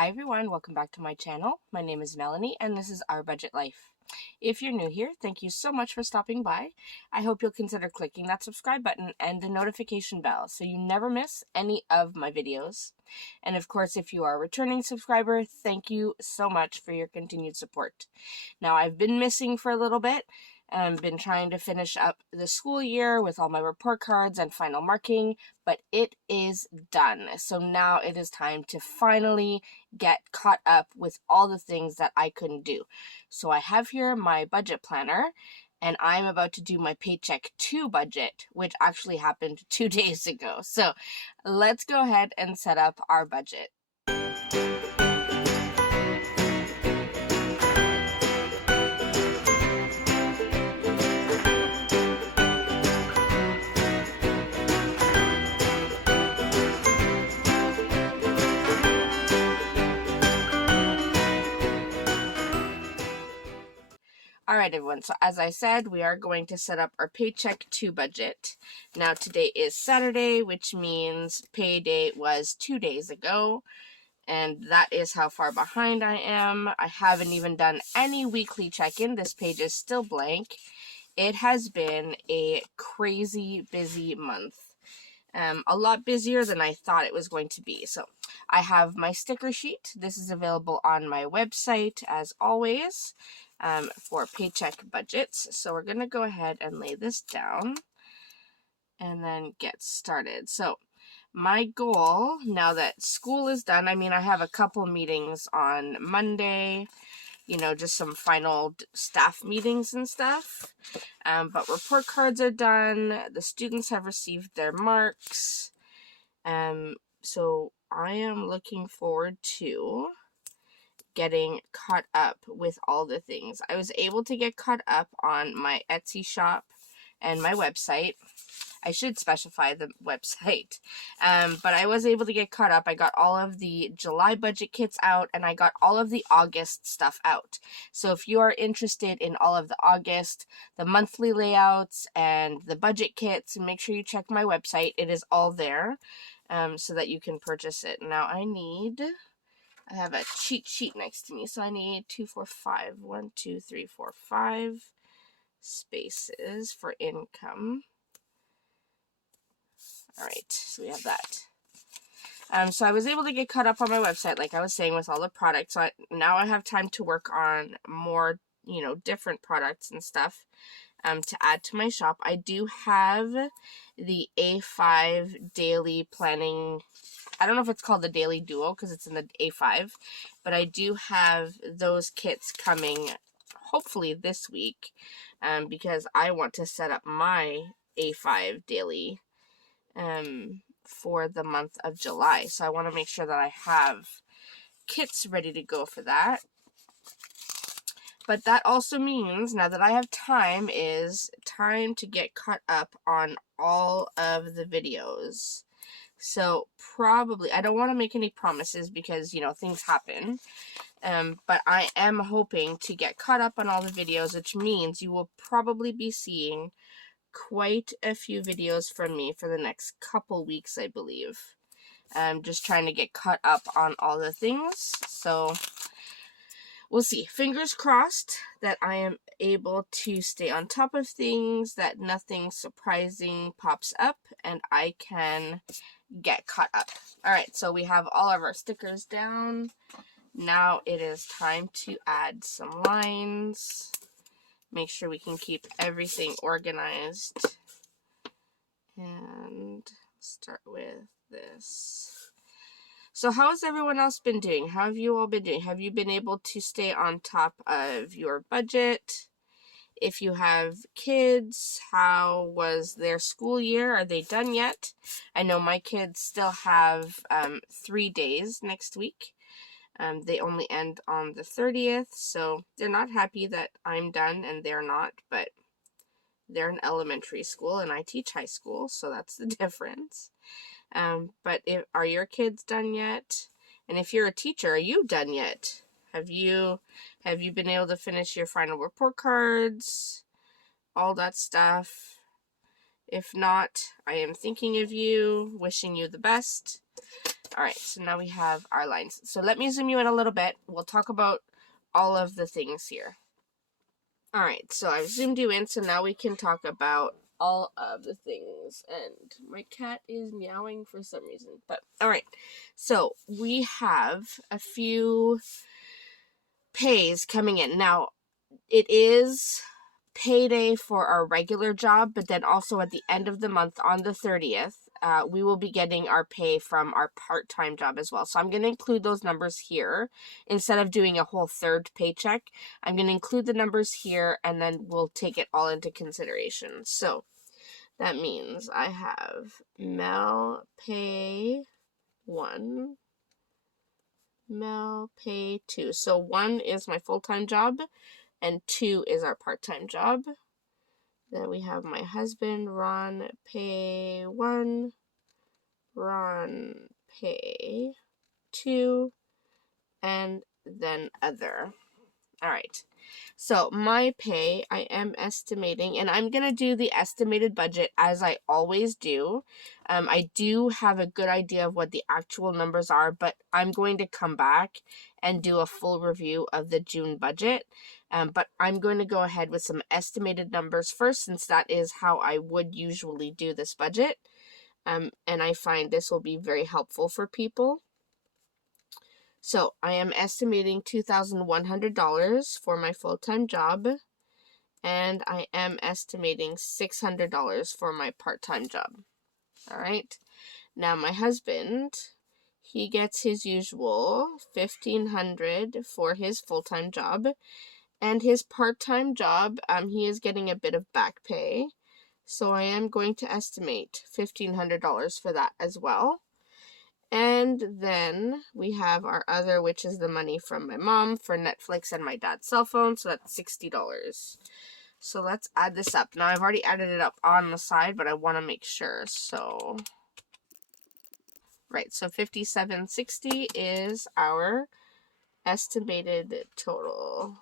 Hi everyone, welcome back to my channel. My name is Melanie and this is Our Budget Life. If you're new here, thank you so much for stopping by. I hope you'll consider clicking that subscribe button and the notification bell so you never miss any of my videos. And of course, if you are a returning subscriber, thank you so much for your continued support. Now, I've been missing for a little bit and been trying to finish up the school year with all my report cards and final marking, but it is done. So now it is time to finally get caught up with all the things that I couldn't do. So I have here my budget planner, and I'm about to do my Paycheck 2 budget, which actually happened 2 days ago. So let's go ahead and set up our budget. Alright everyone, so as I said, we are going to set up our Paycheck 2 budget. Now today is Saturday, which means payday was 2 days ago, and that is how far behind I am. I haven't even done any weekly check-in. This page is still blank. It has been a crazy busy month. A lot busier than I thought it was going to be. So I have my sticker sheet. This is available on my website as always. For paycheck budgets. So we're going to go ahead and lay this down and then get started. So my goal, now that school is done, I mean, I have a couple meetings on Monday, just some final staff meetings and stuff. But report cards are done. The students have received their marks. So I am looking forward to getting caught up with all the things. I was able to get caught up on my Etsy shop and my website. I should specify the website. But I was able to get caught up. I got all of the July budget kits out and I got all of the August stuff out. So if you are interested in all of the August, the monthly layouts, and the budget kits, make sure you check my website. It is all there so that you can purchase it. Now I have a cheat sheet next to me, so I need 2, 4, 5. 1, 2, 3, 4, 5 spaces for income. All right, so we have that. So I was able to get caught up on my website, like I was saying, with all the products. So now I have time to work on more, different products and stuff to add to my shop. I do have the A5 daily planning. I don't know if it's called the Daily Duo because it's in the A5, but I do have those kits coming hopefully this week because I want to set up my A5 daily for the month of July. So I want to make sure that I have kits ready to go for that. But that also means, now that I have time, is time to get caught up on all of the videos. So probably, I don't want to make any promises because, things happen. But I am hoping to get caught up on all the videos, which means you will probably be seeing quite a few videos from me for the next couple weeks, I believe. I'm just trying to get caught up on all the things. So we'll see. Fingers crossed that I am able to stay on top of things, that nothing surprising pops up, and I can get caught up. All right, so we have all of our stickers down. Now it is time to add some lines. Make sure we can keep everything organized. And start with this. So how has everyone else been doing? How have you all been doing? Have you been able to stay on top of your budget? If you have kids, how was their school year? Are they done yet? I know my kids still have 3 days next week. They only end on the 30th, so they're not happy that I'm done and they're not, but they're in elementary school and I teach high school, so that's the difference. But are your kids done yet? And if you're a teacher, are you done yet? Have you been able to finish your final report cards? All that stuff. If not, I am thinking of you, wishing you the best. All right, so now we have our lines. So let me zoom you in a little bit. We'll talk about all of the things here. All right, so I've zoomed you in, so now we can talk about all of the things. And my cat is meowing for some reason. But all right, so we have a few pays coming in. Now, it is payday for our regular job, but then also at the end of the month on the 30th, we will be getting our pay from our part-time job as well. So I'm going to include those numbers here. Instead of doing a whole third paycheck, I'm going to include the numbers here, and then we'll take it all into consideration. So that means I have Mel pay 1, Mel pay 2. So 1 is my full-time job, and 2 is our part-time job. Then we have my husband, Ron, pay 1, Ron, pay 2, and then other. All right. So my pay, I am estimating, and I'm going to do the estimated budget as I always do. I do have a good idea of what the actual numbers are, but I'm going to come back and do a full review of the June budget. But I'm going to go ahead with some estimated numbers first, since that is how I would usually do this budget. And I find this will be very helpful for people. So I am estimating $2,100 for my full-time job, and I am estimating $600 for my part-time job. All right. Now my husband, he gets his usual $1,500 for his full-time job, and his part-time job, he is getting a bit of back pay. So I am going to estimate $1,500 for that as well. And then we have our other, which is the money from my mom for Netflix and my dad's cell phone. So that's $60. So let's add this up. Now I've already added it up on the side, but I want to make sure. So, right. So $57.60 is our estimated total.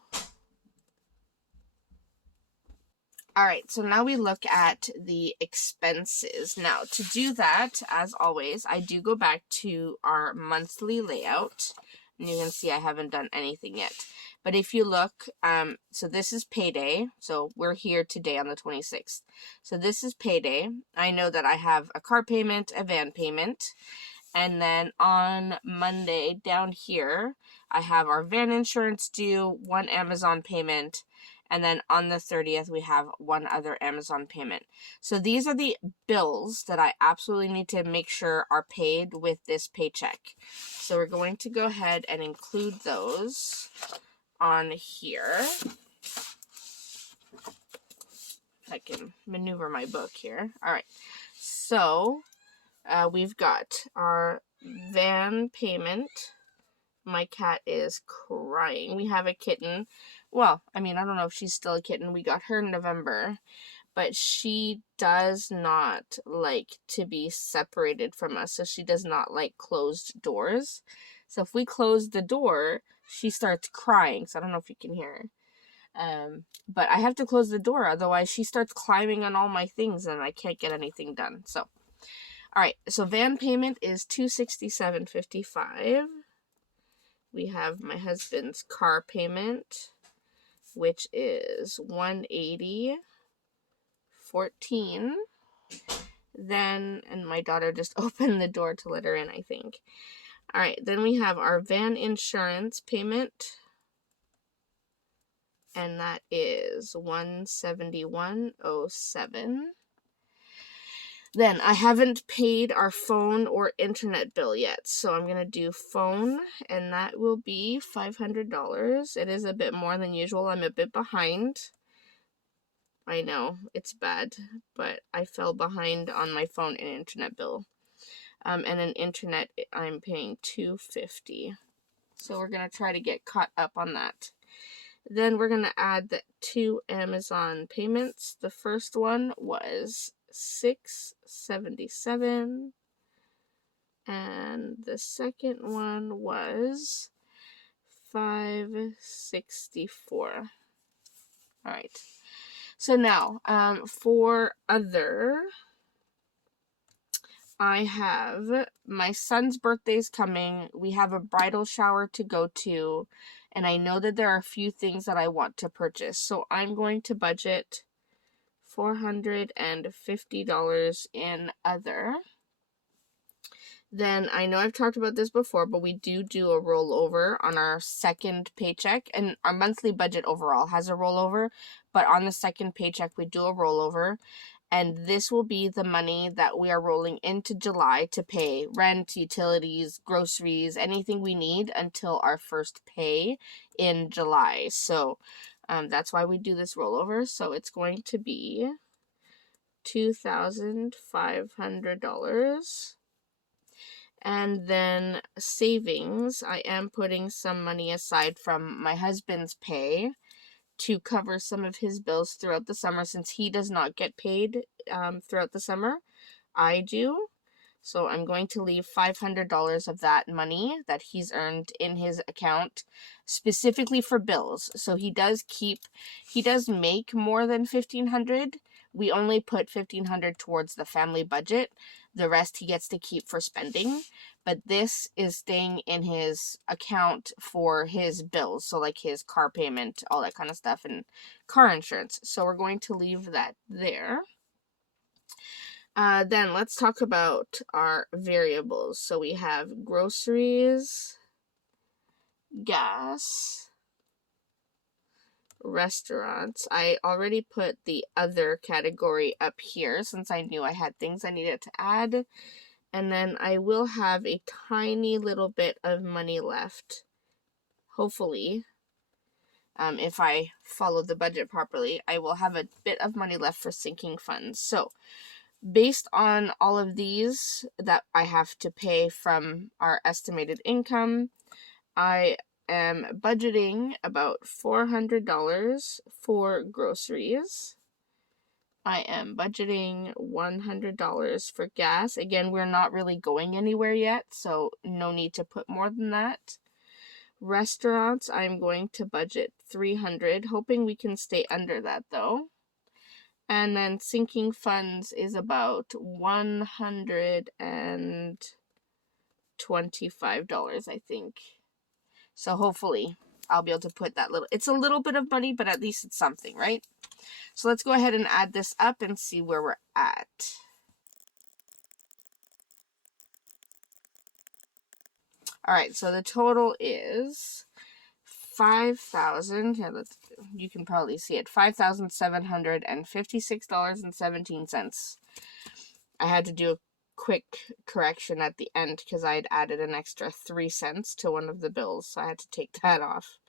All right, so now we look at the expenses. Now, to do that, as always, I do go back to our monthly layout. And you can see I haven't done anything yet. But if you look, so this is payday. So we're here today on the 26th. So this is payday. I know that I have a car payment, a van payment. And then on Monday down here, I have our van insurance due, 1 Amazon payment. And then on the 30th, we have 1 other Amazon payment. So these are the bills that I absolutely need to make sure are paid with this paycheck. So we're going to go ahead and include those on here. If I can maneuver my book here. All right. So we've got our van payment. My cat is crying. We have a kitten. Well, I mean, I don't know if she's still a kitten. We got her in November, but she does not like to be separated from us. So she does not like closed doors. So if we close the door, she starts crying. So I don't know if you can hear her. But I have to close the door. Otherwise, she starts climbing on all my things and I can't get anything done. So, all right. So van payment is $267.55. We have my husband's car payment, which is $180.14. Then, and my daughter just opened the door to let her in, I think. All right, then we have our van insurance payment, and that is $171.07. Then I haven't paid our phone or internet bill yet, so I'm going to do phone, and that will be $500. It is a bit more than usual. I'm a bit behind. I know, it's bad, but I fell behind on my phone and internet bill. And an internet, I'm paying $250. So we're going to try to get caught up on that. Then we're going to add the 2 Amazon payments. The first one was $677, and the second one was $564. All right. So now, for other, I have my son's birthday's coming. We have a bridal shower to go to, and I know that there are a few things that I want to purchase. So I'm going to budget $450 in other. Then I know I've talked about this before, but we do a rollover on our second paycheck, and our monthly budget overall has a rollover, but on the second paycheck we do a rollover, and this will be the money that we are rolling into July to pay rent, utilities, groceries, anything we need until our first pay in July. So that's why we do this rollover. So it's going to be $2,500. And then savings, I am putting some money aside from my husband's pay to cover some of his bills throughout the summer, since he does not get paid throughout the summer. I do. So I'm going to leave $500 of that money that he's earned in his account specifically for bills. So he does make more than $1,500. We only put $1,500 towards the family budget. The rest he gets to keep for spending. But this is staying in his account for his bills. So like his car payment, all that kind of stuff, and car insurance. So we're going to leave that there. Then let's talk about our variables. So we have groceries, gas, restaurants. I already put the other category up here since I knew I had things I needed to add. And then I will have a tiny little bit of money left, hopefully. If I follow the budget properly, I will have a bit of money left for sinking funds. So based on all of these that I have to pay from our estimated income, I am budgeting about $400 for groceries. I am budgeting $100 for gas. Again, we're not really going anywhere yet, so no need to put more than that. Restaurants, I'm going to budget $300, hoping we can stay under that though. And then sinking funds is about $125, I think. So hopefully I'll be able to put that it's a little bit of money, but at least it's something, right? So let's go ahead and add this up and see where we're at. All right, so the total is $5,000. Here, you can probably see it. $5,756.17. I had to do a quick correction at the end because I had added an extra 3 cents to one of the bills, so I had to take that off.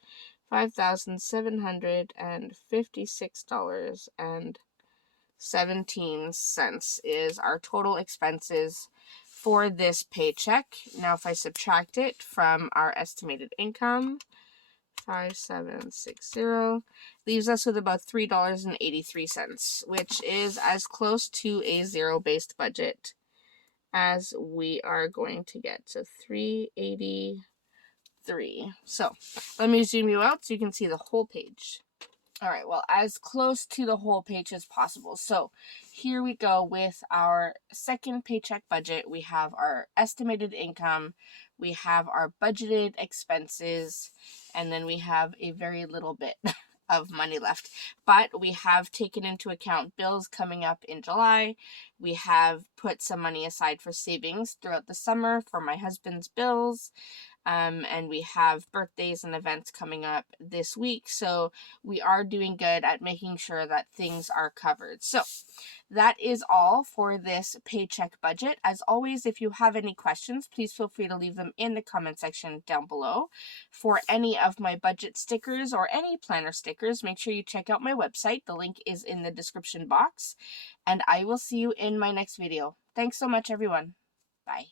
$5,756.17 is our total expenses for this paycheck. Now, if I subtract it from our estimated income, 5,760 leaves us with about $3.83, which is as close to a zero-based budget as we are going to get. So $3.83. So let me zoom you out so you can see the whole page. All right, well, as close to the whole page as possible. So here we go with our second paycheck budget. We have our estimated income, we have our budgeted expenses, and then we have a very little bit of money left. But we have taken into account bills coming up in July. We have put some money aside for savings throughout the summer for my husband's bills. And we have birthdays and events coming up this week. So we are doing good at making sure that things are covered. So that is all for this paycheck budget. As always, if you have any questions, please feel free to leave them in the comment section down below. For any of my budget stickers or any planner stickers, make sure you check out my website. The link is in the description box. And I will see you in my next video. Thanks so much, everyone. Bye.